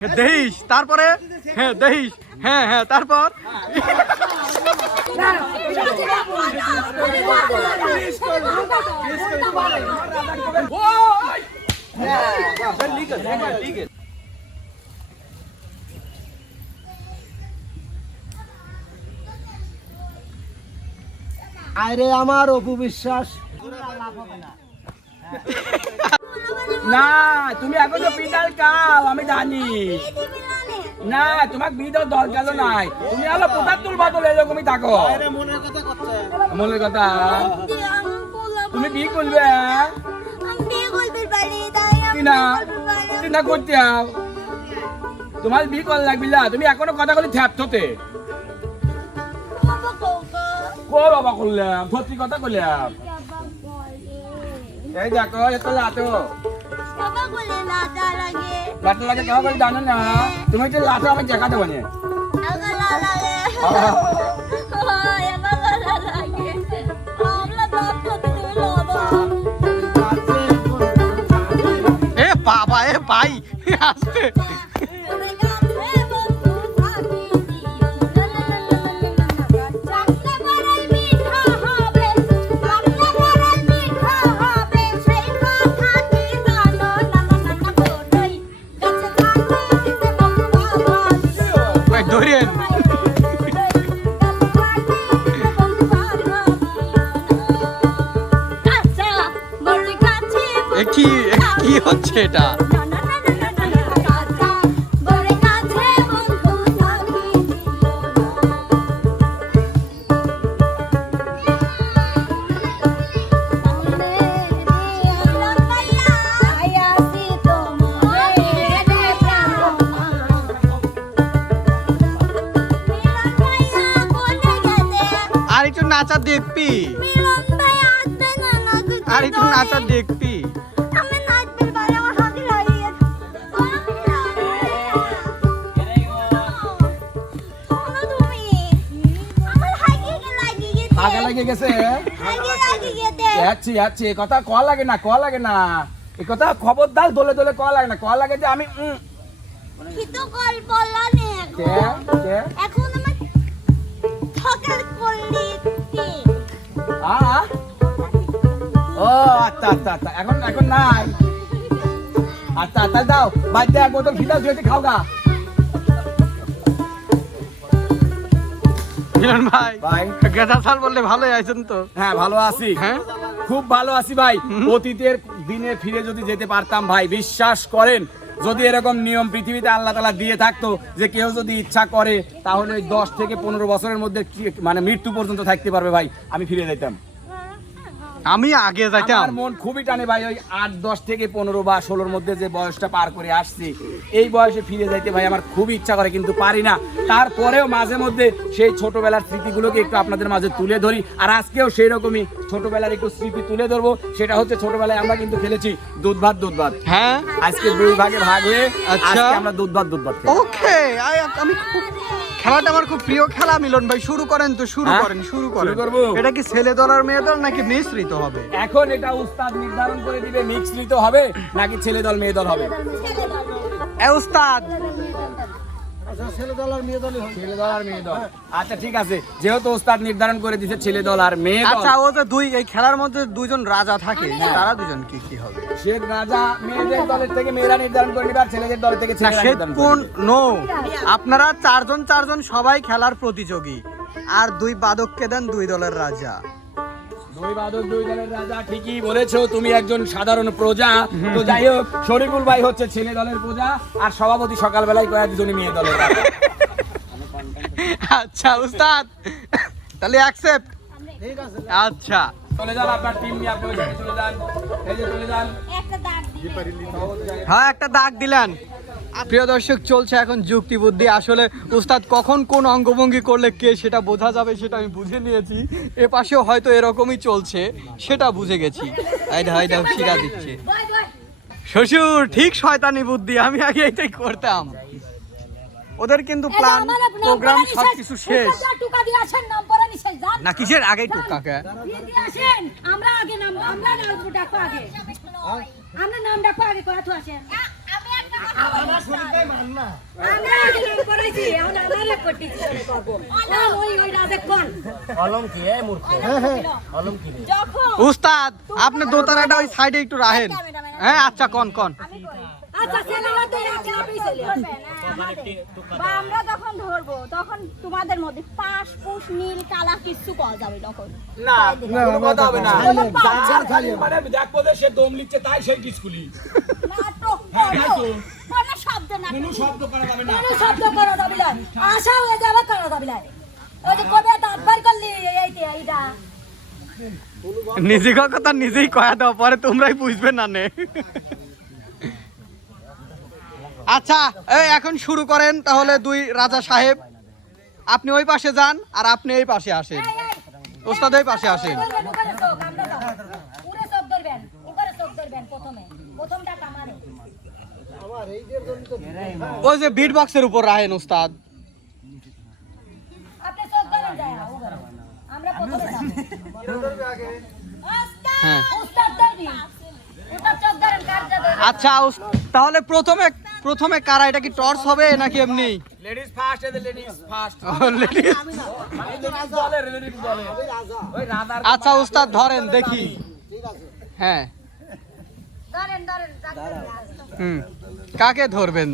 দেহিস তারপরে হ্যাঁ দেহিস হ্যাঁ হ্যাঁ তারপর আরে আমার অপু বিশ্বাস না তুমি এখন তো পিটাল কাল আমি জানি না তোমার বিয়ের দরকার নাই তুমি হলো পোতার তুলবা তো এরকমই থাকো মনের কথা তুমি বিয়ে করবে না করতে তোমার বিয়ে কর লাগবি না তুমি এখনো কথা বলি থ্যাপতে কো বাবা করলাম সত্যি কথা করলাম এই দেখো এত লাটো লাটো লাগে কেমন করে জানো না তুমি একটু লাটো আমি দেখা দেবো না এ বাবা এ ভাই আসতে ধরেন কি কি হচ্ছে এটা আর একটু নাচা দেখবি আর একটু নাচা দেখবি আগে লাগে গেছে যাচ্ছি কথা কল লাগে না কল লাগে না এই কথা খবরদার দলে দলে কল লাগে না কল লাগে যে আমি ও আচ্ছা আচ্ছা আচ্ছা এখন এখন নাই আচ্ছা আচ্ছা দাও বাড়িতে এক বোতল ফিটাও দিয়ে খাও গা মিলন ভাই ভাই গেদা সাল বললে ভালোই আছেন তো হ্যাঁ ভালো আছি হ্যাঁ খুব ভালো আছি ভাই অতীতের দিনে ফিরে যদি যেতে পারতাম ভাই বিশ্বাস করেন যদি এরকম নিয়ম পৃথিবীতে আল্লাহ তাআলা দিয়ে থাকতো যে কেউ যদি ইচ্ছা করে তাহলে 10 থেকে 15 বছরের মধ্যে মানে মৃত্যু পর্যন্ত থাকতে পারবে ভাই আমি ফিরে যেতাম আমি আগে যাইতাম আমার মন খুবই টানে ভাই ওই 8-10 থেকে 15 বা 16 মধ্যে যে বয়সটা পার করে আসছি এই বয়সে ফিরে যাইতে ভাই আমার খুবই ইচ্ছা করে কিন্তু পারি না তারপরেও মাঝে মধ্যে সেই ছোটবেলার স্মৃতিগুলোকে একটু আপনাদের মাঝে তুলে ধরি আর আজকেও সেই রকমই ছোটবেলার একটু স্মৃতি তুলে ধরবো সেটা হচ্ছে ছোটবেলায় আমরা কিন্তু খেলেছি দুধ ভাত হ্যাঁ আজকে 2 ভাগে ভাগ হয়ে আচ্ছা। আজকে আমরা দুধ ভাত ওকে আমি খুব খেলাটা আমার খুব প্রিয় খেলা মিলন ভাই শুরু করেন তো শুরু হ্যাঁ? করেন শুরু করবো? এটা কি ছেলে দল আর মেয়ে দল নাকি মিশ্রিত হবে এখন এটা উস্তাদ নির্ধারণ করে দিবে মিশ্রিত হবে নাকি ছেলে দল মেয়ে দল হবে এ উস্তাদ ছেলে দল আর মেয়ে দলই ছেলে দল আর মেয়ে দল আচ্ছা ঠিক আছে যেহেতু উস্তাদ নির্ধারণ করে দিয়েছে ছেলে দল আর মেয়ে দল আচ্ছা ও যে দুই এই খেলার মধ্যে দুইজন রাজা থাকে তারা দুজন কি কি হবে সে রাজা মেয়েদের দলের থেকে মেয়েরা নির্ধারণ করে নিবে আর ছেলেদের দল থেকে না ছেলেরা সে নির্ধারণ করে কোন নিবে। নো আপনারা চারজন সবাই খেলার প্রতিযোগী আর দুই বাদককে দেন দুই দলের রাজা দুই বাদক দুই দলের রাজা ঠিকই বলেছো তুমি একজন সাধারণ প্রজা তো যাই হোক শরীফুল ভাই হচ্ছে ছেলে দলের প্রজা আর সভাপতি সকালবেলায় কয়েক দুজনই মেয়ে দলের রাজা আচ্ছা উস্তাদ তাহলে অ্যাকসেপ্ট ঠিক আছে আচ্ছা চলে যান আপনার টিম নিয়ে আপনি ওইখানে চলে যান এই যে চলে যান হ্যাঁ একটা দাগ দিলেন প্রিয় দর্শক চলছে এখন যুক্তি বুদ্ধি আসলে উস্তাদ কখন কোন অঙ্গভঙ্গি করলে কে সেটা বোঝা যাবে সেটা আমি বুঝে নিয়েছি এ পাশেও হয়তো এরকমই চলছে সেটা বুঝে গেছি হাইদা শিরা দিচ্ছে শ্বশুর ঠিক শয়তানি বুদ্ধি আমি আগে এটাই করতাম ওদের কিন্তু প্ল্যান প্রোগ্রাম সবকিছু শেষ না কিসের আগে টুকাকে আমরা আগে নাম আমরা ডাকবো আগে আমরা নাম ডাকবো আগে কথা আছে আমি একটা আমার শরীরটাই মান না। আমরা আগে করেছি এখন আমারে করতেছি করব ওই রাজে কোন কলম কি এ মূর্খ? কলম কি রে? যখন উস্তাদ আপনি দোতারাটা ওই সাইডে একটু রাখেন। হ্যাঁ আচ্ছা কোন আচ্ছা ছেলেরা তো একলাপই চলে আসে বা আমরা যখন ধরবো তখন তোমাদের মধ্যে পাশ পুষ নীল কালা কিছু পাওয়া যাবে তখন না কোনো কথা হবে না জাগার খালি মানে দেখবো যে সে দম লিখছে তাই সেই ডিসকুলি নাটক হ্যাঁ, হ্যাঁ তো। কোনো শব্দ না কোনো শব্দ করা যাবে না কোনো শব্দ করা যাবে না আশা হয়ে যাবে করা যাবে না ওই যে কবে দাঁত বার করলি এইটা নিজে কথা নিজেই কয়া দাও পরে তোমরাই বুঝবে না নে। আচ্ছা এই এখন শুরু করেন তাহলে দুই রাজা সাহেব, আপনি ওই পাশে যান আর আপনি এই পাশে আসেন। ওস্তাদ এই পাশে আসেন। পুরো চোখ ধরবেন উপরে চোখ ধরবেন প্রথমটা কামারে আমার এই যে জন্য তো ওই যে বিট বক্সের উপর রাখেন ওস্তাদ। আপনি চোখ ধরেন যায় উপরে আমরা প্রথমে হ্যাঁ। উস্তাদ ধরবি উস্তাদ চোখ ধরেন কারটা ধরেন আচ্ছা তাহলে প্রথমে কারা, এটা কি টর্চ হবে নাকি এমনি? লেডিস ফার্স্ট এ লেডিস ফার্স্ট Ladies? লেডিস বলে ওই রাধার আচ্ছা উস্তাদ ধরেন দেখি। ঠিক আছে। হ্যাঁ ধরেন কাকে ধরবেন?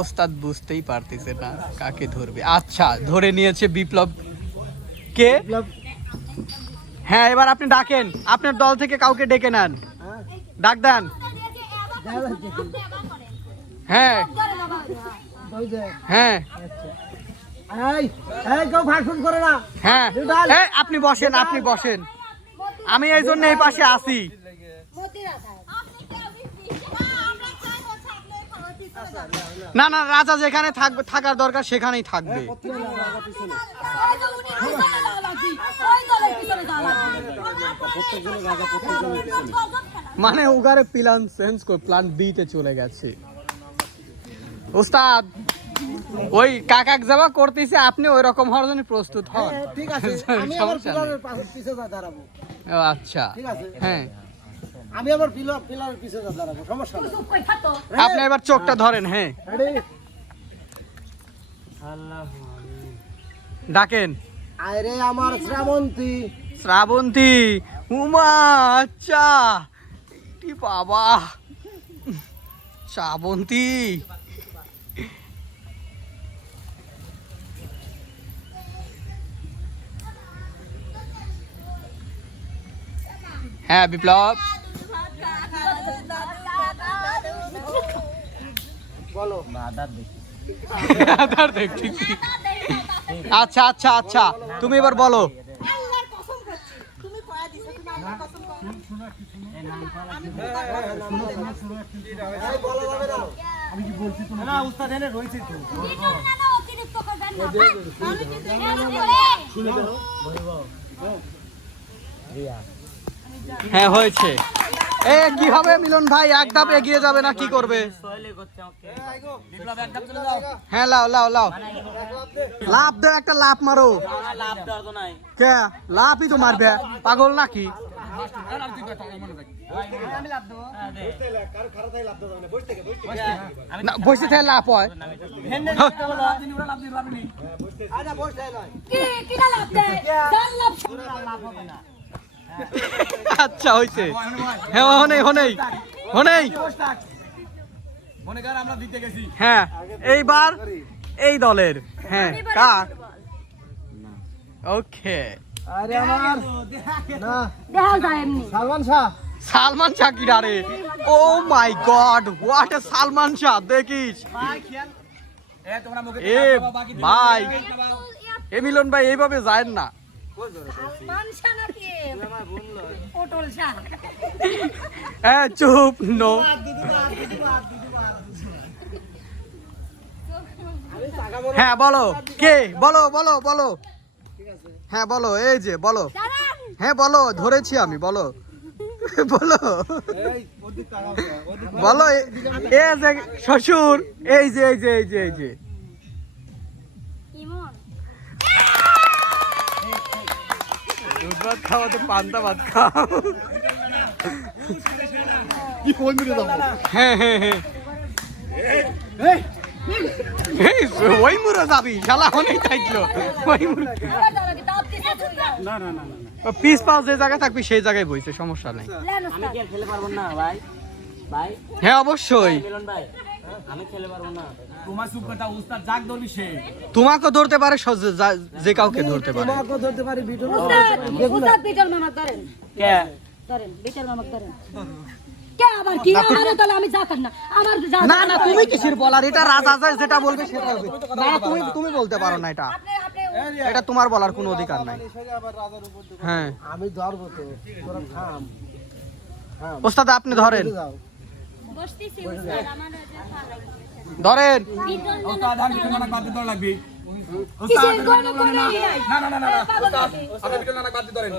ওস্তাদ বুঝতেই পারতেছে না কাকে ধরবে। আচ্ছা ধরে নিয়েছে বিপ্লব কে। হ্যাঁ এবার আপনি ডাকেন, আপনার দল থেকে কাউকে ডেকে নেন, ডাক দেন। হ্যাঁ ওই যে হ্যাঁ এই এই কেউ ফাটফুট করে না। হ্যাঁ এই আপনি বসেন, আপনি বসেন, আমি এই জন্য এই পাশে আসি। মতিরা সাহেব না না রাজা যেখানে থাকবে, থাকার দরকার সেখানেই থাকবে। মানে উগারে প্ল্যান চেঞ্জ করে প্ল্যান বি তে চলে গেছে। ওস্তাদ ওই কাকাক যাওয়া করতেছে, আপনি ওই রকম হওয়ার জন্য প্রস্তুত হন। হ্যাঁ, ঠিক আছে আমি আবার সমস্যা নেই। পিলারের পাশে পিছে দাঁড়াবো। ও আচ্ছা ঠিক আছে। হ্যাঁ আমি আবার পিলারের পিছে দাঁড়াবো, সমস্যা নেই। আপনি এবার চোখটা ধরেন। হ্যাঁ রেডি? ডাকেন। আরে আমার শ্রাবন্তী শ্রাবন্তী। উমা আচ্ছা এটি বাবা শ্রাবন্তী। হ্যাঁ বিপ্লব বলো। আধার দেখতেছি। আচ্ছা আচ্ছা আচ্ছা তুমি এবার বলো। এই বলা যাবে না। আমি কি বলছি তুমি? না উস্তাদ এনে রইছে তো। হ্যাঁ হয়েছে। এ কি হবে মিলন ভাই, এক ধাপ এগিয়ে যাবে না কি করবে? বিপ্লব একদম চলে যাও হ্যাঁ লাও লাও লাও, লাভ দে, একটা লাভ মারো। লাভ দেওয়ার তো নাই কে লাভই তো মারবে, পাগল নাকি? না বসে থেকে লাভ হয়। আরে বস যাই নয়। আচ্ছা হয়েছে। হ্যাঁ হনেই হনেই হনেই। মনে কর আমরা দিতে গেছি হ্যাঁ এইবার এই দলের। হ্যাঁ কাক। ওকে আরে আমার না দেখা যায় এমনি সালমান শাহ। সালমান শাহ কি রে? ও মাই গড হোয়াট এ সালমান শাহ দেখিস। এ তোমরা মুখে এ ভাই এ মিলন ভাই এইভাবে যায় না। মানসা নাকি পটল শাক চুপ নো। হ্যাঁ বলো কে, বলো বলো বলো। হ্যাঁ বলো, এই যে বলো। হ্যাঁ বলো, ধরেছি আমি, বলো বলো বলো। এ যে শ্বশুর, এই যে এই যে এই যে এই যে ইমন দুধ ভাত খাওয়াতে পান্তা ভাত খাও। কি কোন মিলে দাও? হ্যাঁ হ্যাঁ হ্যাঁ এই ওই মুড়ো যাবি শালা অনেক থাকলো ওই মুড়ো না না না না পিস পাস যে জায়গায় থাকবি সেই জায়গায় বইছে সমস্যা নাই আমি কি আর খেলে পারবো না ভাই? ভাই হ্যাঁ অবশ্যই মিলন ভাই, আমি খেলে পারবো না। তোমার চুপ কথা উস্তাদ যাক ধরবি সে। তোমাকে ধরতে পারে যে কাউকে ধরতে পারে তোমাকেও ধরতে পারি ভিডিও উস্তাদ বিটল মামা ধরেন কে? ধরেন বিটল মামা ধরেন কে আবার কি আরে তাহলে আমি যাতাম না আমার না না তুমি কিসের বলার এটা রাজা যেটা বলবে সেটা হবে না না তুমি বলতে পারো না এটা এটা তোমার বলার কোনো অধিকার নাই হ্যাঁ আমি ধরবো তো তোরা থাম ওস্তাদ আপনি ধরেন যাও বসতেছি উস্তাদ আমার ধরেন উস্তাদ আমি বিটল নানা বাদ দিতে লাগবে। কিসের কোন কোন নাই না না না না উস্তাদ আপনি বিটল নানা বাদ দিতে ধরেন।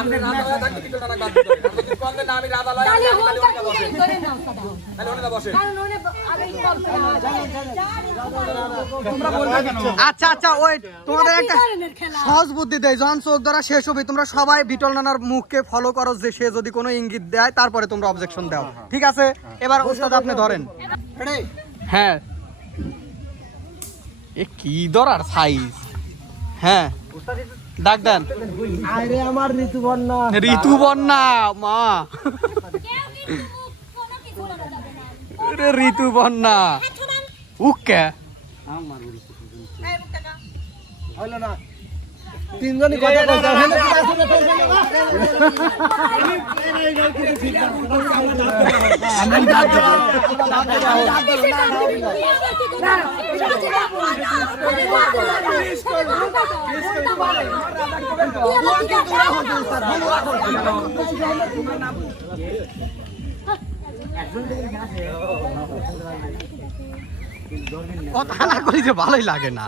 আপনি রাজা থাকতে বিটল নানা বাদ দিতে ধরেন। যদি কোন না আমি রাজা লয় তাহলে হোনটা কি ধরেন না উস্তাদ তাহলে ওখানে বসে। কারণ ওনে আগে কল করে তোমরা বলবে কেন? আচ্ছা আচ্ছা ওয়েট তোমাদের একটা ধরনের খেলা সহজ বুদ্ধি দেয় যখন চোখ ধরা শেষ হবে তোমরা সবাই বিটল নানার মুখকে ফলো করো যে সে যদি কোনো ইঙ্গিত দেয় তারপরে তোমরা অবজেকশন দাও ঠিক আছে এবার ওস্তাদ আপনি ধরেন হ্যাঁ এ কি ধরার সাইজ হ্যাঁ ডাক দেন আরে আমার ঋতুবর্ণা ঋতুবর্ণা মা কোনো কিছু বলা যাবে না রে ঋতুবর্ণা উকে হলো না তিনজনই কথা বলতে হবে কথা না করি যে ভালোই লাগে না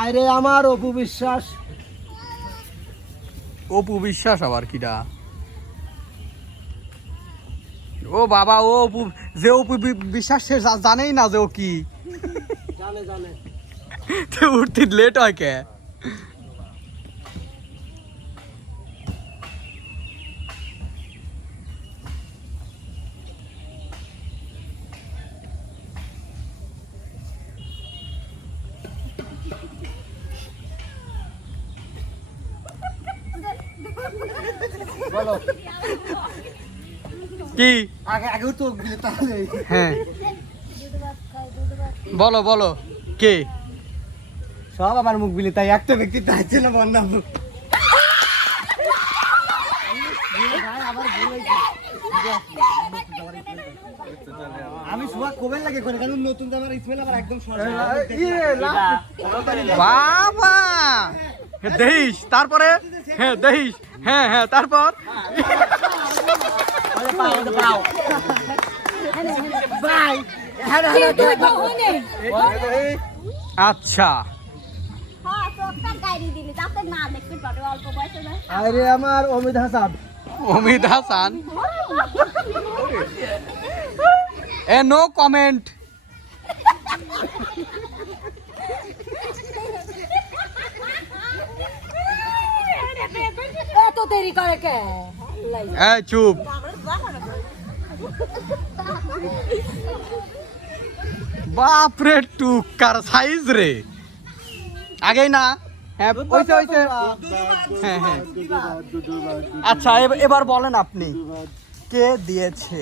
আরে আমার অপু বিশ্বাস অপু বিশ্বাস আবার কিডা ও বাবা ও অপু যে অপু বিশ্বাস সে জানেই না যে ও কি জানে জানে তে উঠতে লেট হয় কে বলো কি আগে আগেও তো দিলে তাহলে হ্যাঁ বলো বলো কে সব আমার মুখ বিলে তাই একটা ব্যক্তি চাইছে না বন্ধা আমি সুয়া কোবেল লাগে করে কারণ নতুন জামার স্মেল আবার একদম বাবা দেহিস তারপরে হ্যাঁ দেহিস হ্যাঁ হ্যাঁ তারপর তুই কখনে আচ্ছা হ্যাঁ চোখটা গাইরি দিলি তাতে না দেখতে পারবে অল্প বয়সে না আরে আমার অমিত হাসান অমিত হাসান এ নো কমেন্ট এত দেরি করে কে এ চুপ বাপরে টুকার সাইজ রে আগেই না হ্যাঁ ওইছে ওইছে হ্যাঁ হ্যাঁ আচ্ছা এবার বলেন আপনি কে দিয়েছে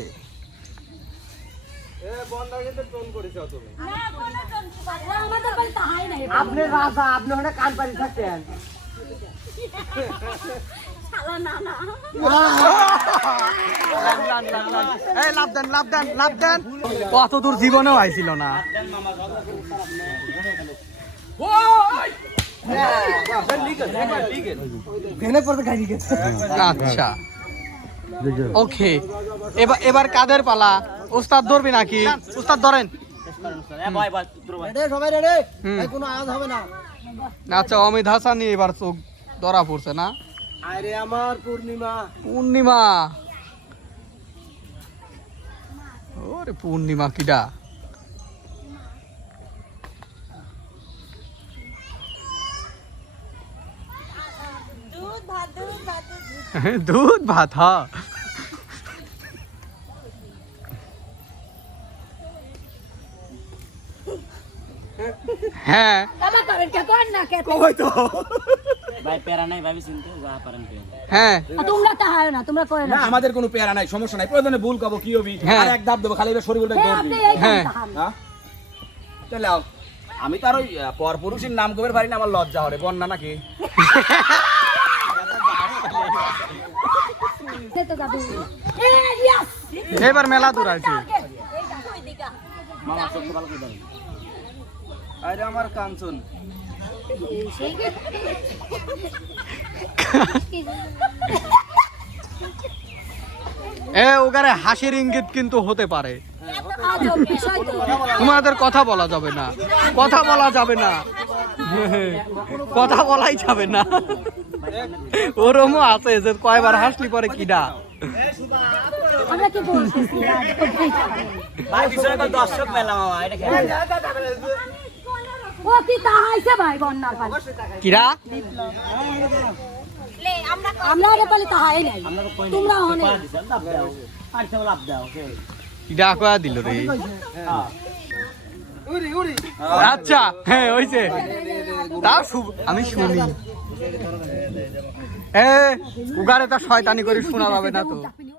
আমাদের বাড়ি তাহাই নাই আপনি রাজা আপনি ওখানে কান পানি থাকতেন শালা না না এই লাভ দেন লাভ দেন লাভ দেন কত দূর জীবনেও আইছিল না ভেনে পড়তে খাই গেছে আচ্ছা ওকে এবার কাদের পালা উস্তাদ ধরবি নাকি উস্তাদ ধরেন রেডি সবাই রেডি হুম। কোনো আওয়াজ হবে না আচ্ছা অমিত হাসানি এবার চোখ ধরা পড়ছে না আরে আমার পূর্ণিমা পূর্ণিমা ওরে পূর্ণিমা কিডা দুধ ভাত হ্যাঁ হ্যাঁ বাবা করেন কে করেন না কে কই তো ভাই প্যারা নাই ভাবি চিনতে যা পারেন পেয়ে হ্যাঁ তোমরা তাহায় না তোমরা করেন না না আমাদের কোনো প্যারা নাই সমস্যা নাই প্রয়োজনে ভুল কব কি হবি হ্যাঁ। আর এক ধাপ দেবো খালি এবার শরীরটা হ্যাঁ দৌড় আপনি দিবি। এই হ্যাঁ। তাহান হ্যাঁ চলে আও আমি তার ওই পরপুরুষের নাম কবে পারি না আমার লজ্জা হরে বন্যা নাকি তো দাদু এ ইয়েস এবার মেলা দূর আছে মামা সব ভালো করে দেন আরে আমার কাঞ্চন ওখানে হাসির ইঙ্গিত কিন্তু হতে পারে আজব বিষয় তো তোমাদের কথা বলা যাবে না কথা বলা যাবে না কথা বলাই যাবে না ওরমও আছে যে কয়বার হাসলি পরে কিডা আমরা কি বলছি ভাই বিষয় তো দর্শক মেলা মামা এটা খেলে ও কি তাহাইছে ভাই বন্যার পানি কিরা আমরা আগে তাহলে তাহাই নাই তোমরা হনে লাভ দাও আর সব লাভ দাও কিডা কয়া দিল রে আচ্ছা হ্যাঁ হইছে তাও আমি শুনি উগারে তো শয়তানি করে শোনা যাবে না তো